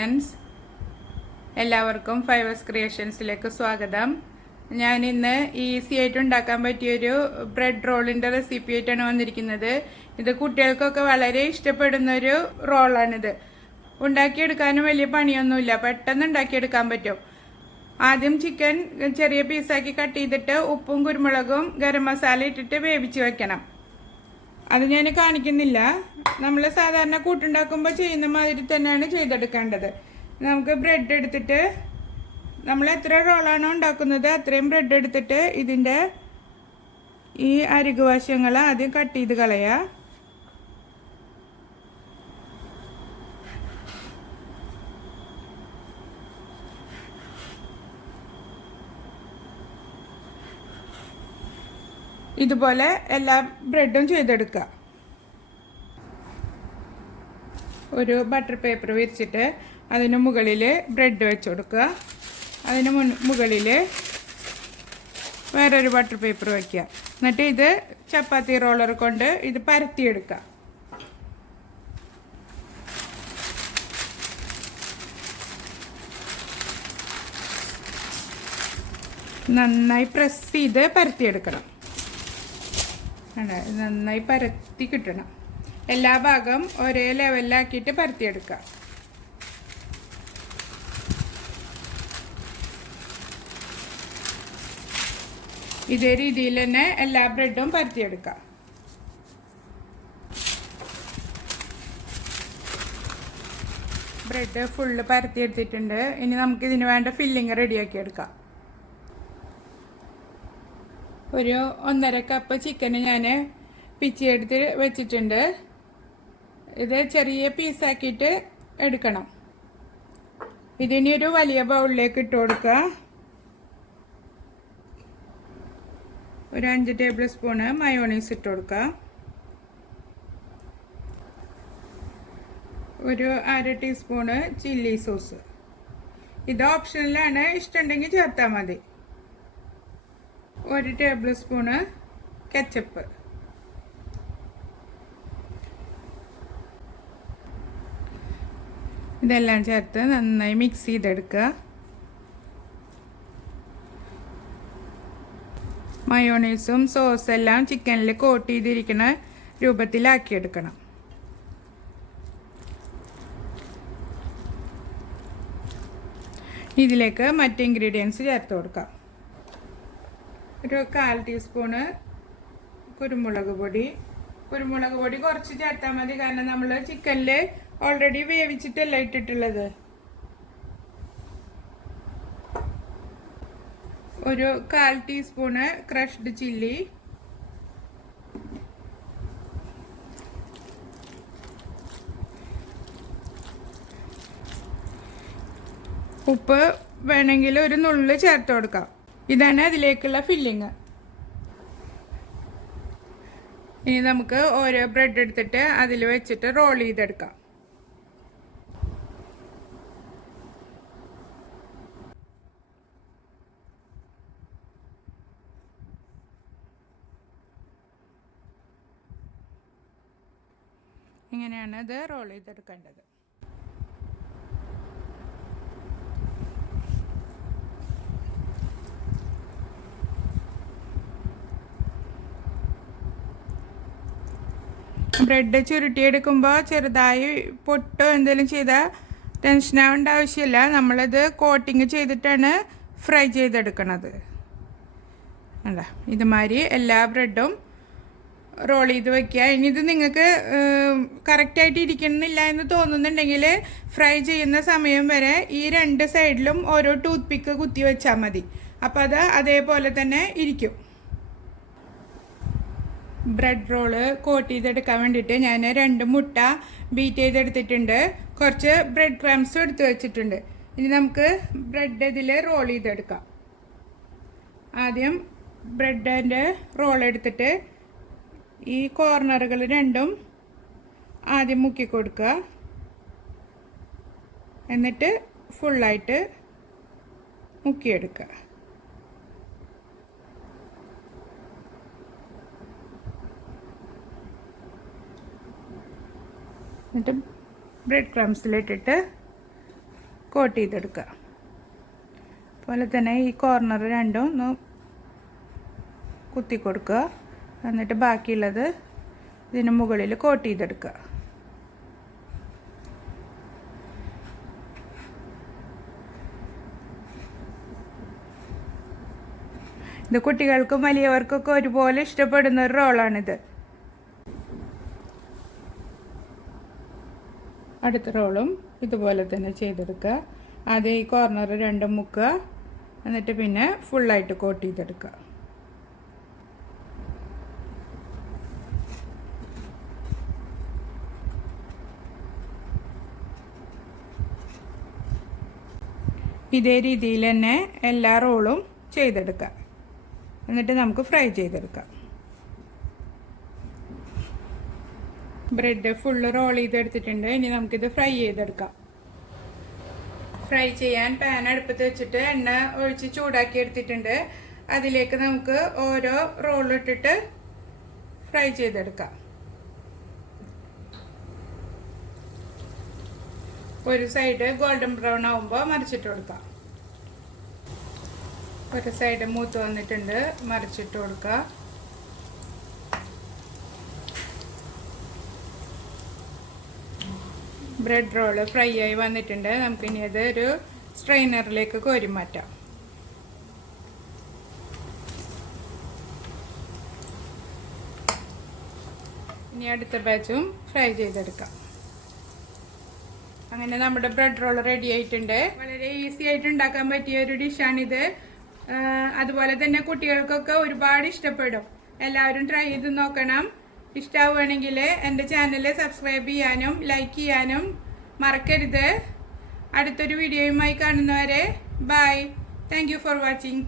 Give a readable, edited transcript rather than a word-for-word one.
Friends, എല്ലാവർക്കും fivers ക്രിയേഷൻസിലേക്ക് സ്വാഗതം. ഞാൻ ഇന്ന് ഈസി ആയിട്ട് ഉണ്ടാക്കാൻ പറ്റിയൊരു ബ്രെഡ് റോളിൻ്റെ റെസിപ്പി ആയിട്ടാണ് വന്നിരിക്കുന്നത്. ഇത് കുട്ടികൾക്കൊക്കെ വളരെ ഇഷ്ടപ്പെടുന്നൊരു റോളാണിത്. ഉണ്ടാക്കിയെടുക്കാനും വലിയ പണിയൊന്നുമില്ല, പെട്ടെന്ന് ഉണ്ടാക്കിയെടുക്കാൻ പറ്റും. ആദ്യം ചിക്കൻ ചെറിയ പീസാക്കി കട്ട് ചെയ്തിട്ട് ഉപ്പും കുരുമുളകും ഗരം മസാല ഇട്ടിട്ട് വേവിച്ച് വെക്കണം. അത് ഞാൻ കാണിക്കുന്നില്ല. നമ്മൾ സാധാരണ കൂട്ടുണ്ടാക്കുമ്പോൾ ചെയ്യുന്ന മാതിരി തന്നെയാണ് ചെയ്തെടുക്കേണ്ടത്. നമുക്ക് ബ്രെഡ് എടുത്തിട്ട് നമ്മൾ എത്ര റോളാണോ ഉണ്ടാക്കുന്നത് അത്രയും ബ്രെഡ് എടുത്തിട്ട് ഇതിൻ്റെ ഈ അരികുവശങ്ങൾ ആദ്യം കട്ട് ചെയ്ത് കളയുക. ഇതുപോലെ എല്ലാ ബ്രെഡും ചെയ്തെടുക്കുക. ഒരു ബട്ടർ പേപ്പർ വിരിച്ചിട്ട് അതിന് മുകളിൽ ബ്രെഡ് വെച്ച് കൊടുക്കുക. അതിന് മുകളിൽ വേറൊരു ബട്ടർ പേപ്പർ വയ്ക്കുക. എന്നിട്ട് ഇത് ചപ്പാത്തി റോളർ കൊണ്ട് ഇത് പരത്തിയെടുക്കുക. നന്നായി പ്രസ് ചെയ്ത് പരത്തിയെടുക്കണം. നന്നായി പരത്തി കിട്ടണം. എല്ലാ ഭാഗം ഒരേ ലെവലിലാക്കിയിട്ട് പരത്തിയെടുക്കുക. ഇതേ രീതിയിൽ തന്നെ എല്ലാ ബ്രെഡും പരത്തിയെടുക്കുക. Bread full പരത്തിയെടുത്തിട്ടുണ്ട്. ഇനി നമുക്ക് ഇതിന് വേണ്ട ഫില്ലിങ് റെഡിയാക്കി എടുക്കാം. ഒരു 1.5 കപ്പ് ചിക്കന് ഞാൻ പിച്ചിയെടുത്ത് വെച്ചിട്ടുണ്ട്. ഇത് ചെറിയ പീസാക്കിയിട്ട് എടുക്കണം. ഇതിനി ഒരു വലിയ ബൗളിലേക്ക് ഇട്ട് കൊടുക്കുക. ഒരു 5 ടേബിൾ സ്പൂണ് മയോണീസ് ഇട്ട് കൊടുക്കുക. ഒരു 1/2 ടീസ്പൂണ് ചില്ലി സോസ്. ഇത് ഓപ്ഷനിലാണ്, ഇഷ്ടമുണ്ടെങ്കിൽ ചേർത്താൽ മതി. 1 ടേബിൾ സ്പൂണ് കെച്ചപ്പ്. ഇതെല്ലാം ചേർത്ത് നന്നായി മിക്സ് ചെയ്തെടുക്കുക. മയോണൈസും സോസെല്ലാം ചിക്കനിൽ കോട്ട് ചെയ്തിരിക്കുന്ന രൂപത്തിലാക്കിയെടുക്കണം. ഇതിലേക്ക് മറ്റ് ഇൻഗ്രീഡിയൻസ് ചേർത്ത് കൊടുക്കാം. ഒരു 1/4 ടീസ്പൂണ് കുരുമുളക് പൊടി. കുരുമുളക് പൊടി കുറച്ച് ചേർത്താൽ മതി, കാരണം നമ്മൾ ചിക്കനിൽ ഓൾറെഡി വേവിച്ചിട്ടല്ല ഇട്ടിട്ടുള്ളത്. ഒരു 1/4 ടീസ്പൂണ് ക്രഷ്ഡ് ചില്ലി. ഉപ്പ് വേണമെങ്കിൽ ഒരു നുള്ള് ചേർത്ത് കൊടുക്കാം. ഇതാണ് അതിലേക്കുള്ള ഫില്ലിങ്. ഇനി നമുക്ക് ഓരോ ബ്രെഡ് എടുത്തിട്ട് അതിൽ വെച്ചിട്ട് റോൾ ചെയ്തെടുക്കാം. ഇങ്ങനെയാണ് ഇത് റോൾ ചെയ്തെടുക്കേണ്ടത്. ബ്രെഡ് ചുരുട്ടിയെടുക്കുമ്പോൾ ചെറുതായി പൊട്ടോ എന്തെങ്കിലും ചെയ്താൽ ടെൻഷനാവേണ്ട ആവശ്യമില്ല. നമ്മളിത് കോട്ടിങ് ചെയ്തിട്ടാണ് ഫ്രൈ ചെയ്തെടുക്കണത്. അല്ല, ഇതുമാതിരി എല്ലാ ബ്രെഡും റോൾ ചെയ്ത് വയ്ക്കുക. ഇനി ഇത് നിങ്ങൾക്ക് കറക്റ്റായിട്ട് ഇരിക്കുന്നില്ല എന്ന് തോന്നുന്നുണ്ടെങ്കിൽ ഫ്രൈ ചെയ്യുന്ന സമയം വരെ ഈ 2 സൈഡിലും ഓരോ ടൂത്ത് പിക്ക് കുത്തി വെച്ചാൽ മതി. അപ്പോൾ അത് അതേപോലെ തന്നെ ഇരിക്കും. ബ്രെഡ് റോള് കോട്ട് ചെയ്തെടുക്കാൻ വേണ്ടിയിട്ട് ഞാൻ 2 മുട്ട ബീറ്റ് ചെയ്തെടുത്തിട്ടുണ്ട്. കുറച്ച് ബ്രെഡ് ക്രംസും എടുത്ത് വെച്ചിട്ടുണ്ട്. ഇനി നമുക്ക് ബ്രെഡ് ഇതിൽ റോൾ ചെയ്തെടുക്കാം. ആദ്യം ബ്രെഡിൻ്റെ റോൾ എടുത്തിട്ട് ഈ കോർണറുകൾ രണ്ടും ആദ്യം മുക്കി കൊടുക്കുക. എന്നിട്ട് ഫുള്ളായിട്ട് മുക്കിയെടുക്കുക. എന്നിട്ട് ബ്രെഡ് ക്രംസിലിട്ടിട്ട് കോട്ട് ചെയ്തെടുക്കുക. അതുപോലെ തന്നെ ഈ കോർണർ രണ്ടും ഒന്ന് കുത്തി കൊടുക്കുക. എന്നിട്ട് ബാക്കിയുള്ളത് ഇതിന് മുകളിൽ കോട്ട് ചെയ്തെടുക്കുക. ഇത് കുട്ടികൾക്കും വലിയവർക്കൊക്കെ ഒരുപോലെ ഇഷ്ടപ്പെടുന്ന ഒരു റോളാണിത്. അടുത്ത റോളും ഇതുപോലെ തന്നെ ചെയ്തെടുക്കുക. ആദ്യം ഈ കോർണർ രണ്ടും മുക്കുക. എന്നിട്ട് പിന്നെ ഫുള്ളായിട്ട് കോട്ട് ചെയ്തെടുക്കുക. ഇതേ രീതിയിൽ തന്നെ എല്ലാ റോളും ചെയ്തെടുക്കുക. എന്നിട്ട് നമുക്ക് ഫ്രൈ ചെയ്തെടുക്കാം. ബ്രെഡ് ഫുള്ള് റോൾ ചെയ്തെടുത്തിട്ടുണ്ട്. ഇനി നമുക്കിത് ഫ്രൈ ചെയ്തെടുക്കാം. ഫ്രൈ ചെയ്യാൻ പാൻ അടുപ്പത്ത് വെച്ചിട്ട് എണ്ണ ഒഴിച്ച് ചൂടാക്കി എടുത്തിട്ടുണ്ട്. അതിലേക്ക് നമുക്ക് ഓരോ റോൾ ഇട്ടിട്ട് ഫ്രൈ ചെയ്തെടുക്കാം. ഒരു സൈഡ് ഗോൾഡൻ ബ്രൗൺ ആവുമ്പോൾ മറിച്ചിട്ട് കൊടുക്കാം. ഒരു സൈഡ് മൂത്ത് വന്നിട്ടുണ്ട്, മറിച്ചിട്ട് കൊടുക്കുക. ബ്രെഡ് റോള് ഫ്രൈ ആയി വന്നിട്ടുണ്ട്. നമുക്കിനി അത് ഒരു സ്ട്രെയിനറിലേക്ക് കോരി മാറ്റാം. ഇനി അടുത്ത ബാച്ചും ഫ്രൈ ചെയ്തെടുക്കാം. അങ്ങനെ നമ്മുടെ ബ്രെഡ് റോൾ റെഡി ആയിട്ടുണ്ട്. വളരെ ഈസി ആയിട്ട് ഉണ്ടാക്കാൻ പറ്റിയ ഒരു ഡിഷാണിത്. അതുപോലെ തന്നെ കുട്ടികൾക്കൊക്കെ ഒരുപാട് ഇഷ്ടപ്പെടും. എല്ലാവരും ട്രൈ ചെയ്ത് നോക്കണം. ഇഷ്ടമാവുകയാണെങ്കിൽ എൻ്റെ ചാനൽ സബ്സ്ക്രൈബ് ചെയ്യാനും ലൈക്ക് ചെയ്യാനും മറക്കരുത്. അടുത്തൊരു വീഡിയോയുമായി കാണുന്നവരെ bye. Thank you for watching.